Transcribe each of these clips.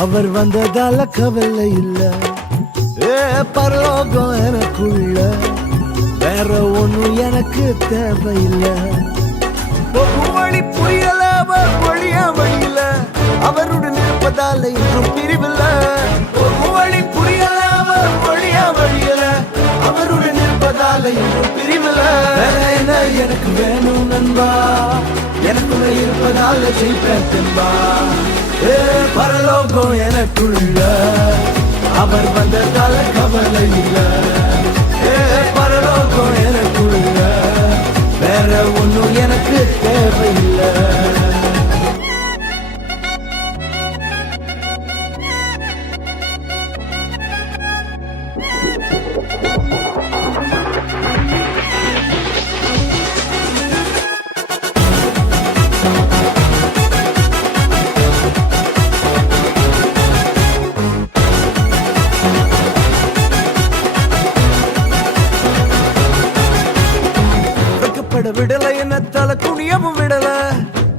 அவர் வந்ததால கவலை இல்ல. பரலோகம் எனக்குள்ள, வேற ஒண்ணும் எனக்கு தேவையில்லை. வழி புரியல, வழியா வழியில அவருடன் இருப்பதால இன்னும் பிரிவில்ல. வழி புரியல, வழியா வழியில அவருடன் இருப்பதால இன்னும் பிரிவில்ல. வேற என்ன எனக்கு வேணும் நண்பா, எனக்குள்ள இருப்பதால ஜெயிப்பேன் தெம்பா. பரலோகம் எனக்குள்ள, அவர் வந்ததால கவலை இல்ல. பரலோகம் எனக்குள்ள, வேற ஒண்ணும் எனக்கு தேவையில்லை. விடல என்ன தலை குனியவும் விடல,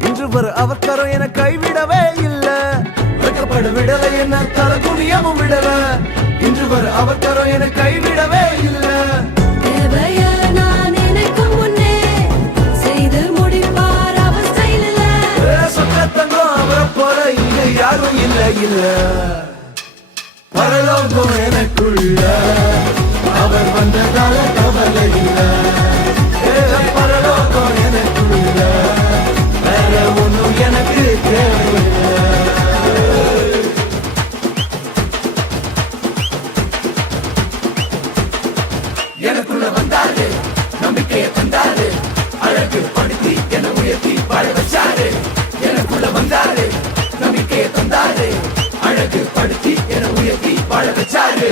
இன்று வர அவர் கரம் என கைவிடவே இல்ல. வெட்கப்பட விடல என்ன தலை குனியவும் விடல, இன்று வர அவர் கரம் என கைவிடவே இல்ல. சொத்தங்கம் அவரை போல இங்க யாரும் இல்ல இல்ல. பரலோகம் எனக்குள்ள, அவர் வந்ததால கவலை இல்ல. பரலோகம் எனக்குள்ள, வேற ஒண்ணும் எனக்கு தேவையில்லை. எனக்குள்ள வந்தாரு, நம்பிக்கையை தந்தாரு, அழகு படுத்தி என உயர்த்தி வாழ வச்சாரு. எனக்குள்ள வந்தாரு, நம்பிக்கையை தந்தாரு, அழகு படுத்தி என உயர்த்தி வாழ வச்சாரு.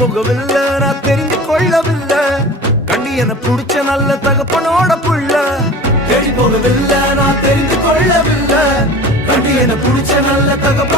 போகவில்லை, நான் தெரிந்து கொள்ளவில்லை, கண்ணி என புடிச்ச நல்ல தகப்பனோட புள்ள. தேடி போகவில்லை, நான் தெரிந்து கொள்ளவில்லை, கண்ணி என புடிச்ச நல்ல தகப்ப